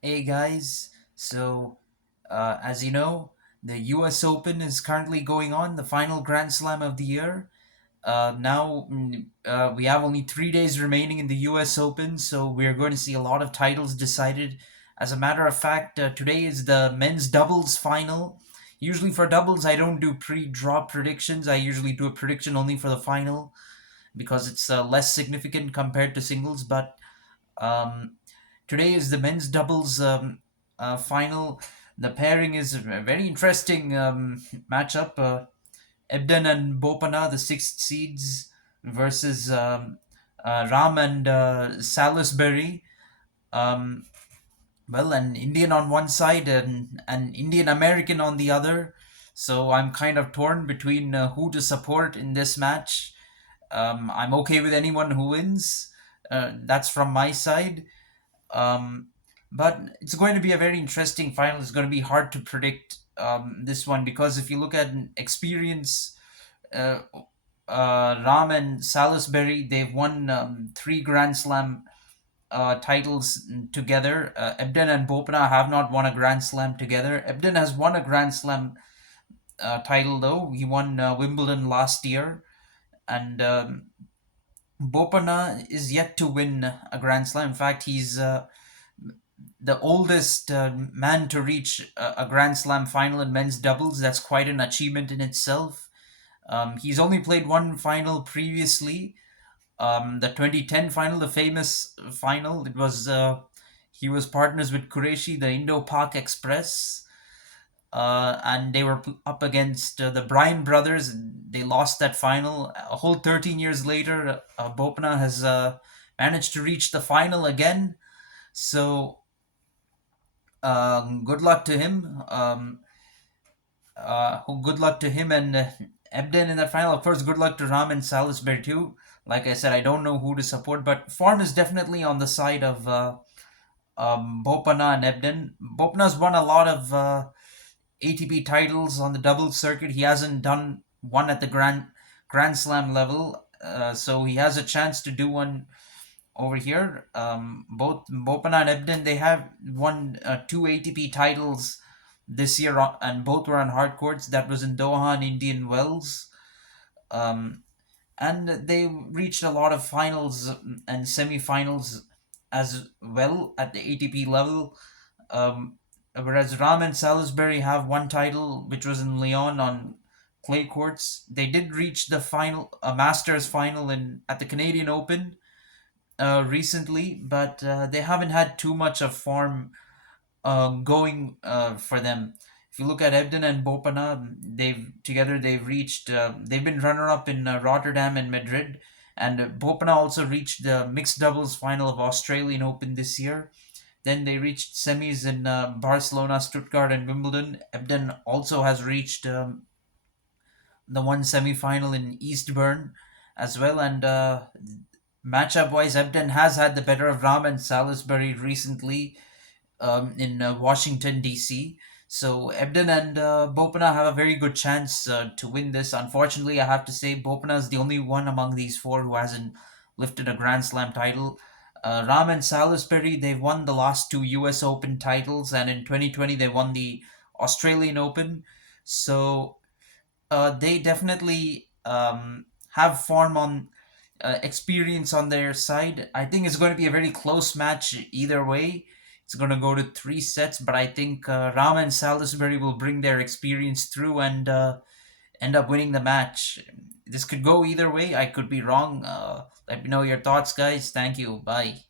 Hey guys, as you know, the US Open is currently going on, the final Grand Slam of the year. We have only 3 days remaining in the US Open, so we're going to see a lot of titles decided. As a matter of fact, today is the men's doubles final. Usually for doubles, I don't do pre draw predictions, I usually do a prediction only for the final because it's less significant compared to singles, but um, today is the men's doubles final. The pairing is a very interesting matchup. Ebden and Bopana, the sixth seeds, versus Ram and Salisbury. Um, an Indian on one side and an Indian American on the other. So I'm kind of torn between who to support in this match. I'm okay with anyone who wins. That's from my side. Um, but it's going to be a very interesting final. It's going to be hard to predict this one because if you look at experience, uh, Ram and Salisbury, they've won three Grand Slam titles together. Ebden and Bopana have not won a Grand Slam together. Ebden has won a Grand Slam title though. He won Wimbledon last year, and Bopana is yet to win a Grand Slam. In fact, he's the oldest man to reach a Grand Slam final in men's doubles. That's quite an achievement in itself. He's only played one final previously, the 2010 final, the famous final. He was partners with Qureshi, the Indo-Pak Express, and they were up against the Bryan brothers. They lost that final. A whole 13 years later, Bopana has managed to reach the final again. So good luck to him. Good luck to him and Ebden in that final. Of course, good luck to Ram and Salisbury too. Like I said, I don't know who to support, but form is definitely on the side of Bopana and Ebden. Bopana's won a lot of ATP titles on the doubles circuit. He hasn't done one at the Grand Slam level, so he has a chance to do one over here. Both Bopana and Ebden, they have won two ATP titles this year, and both were on hard courts. That was in Doha and Indian Wells. Um, and they reached a lot of finals and semifinals as well at the ATP level. Um, Whereas Ram and Salisbury have one title, which was in Lyon on clay courts. They did reach the final, a Masters final in at the Canadian Open recently, but they haven't had too much of form going for them. If you look at Ebden and Bopana, they've reached they've been runner up in Rotterdam and Madrid, and Bopana also reached the mixed doubles final of Australian Open this year. Then they reached semis in Barcelona, Stuttgart, and Wimbledon. Ebden also has reached the one semi-final in Eastbourne as well, and matchup wise, Ebden has had the better of Ram and Salisbury recently in Washington D.C. So Ebden and Bopana have a very good chance to win this. Unfortunately, I have to say Bopana is the only one among these four who hasn't lifted a Grand Slam title. Ram and Salisbury, they've won the last two U.S. Open titles, and in 2020 they won the Australian Open. So they definitely have form on experience on their side. I think it's going to be a very close match either way. It's going to go to three sets, but I think Ram and Salisbury will bring their experience through and end up winning the match. This could go either way. I could be wrong. Let me know your thoughts, guys. Thank you. Bye.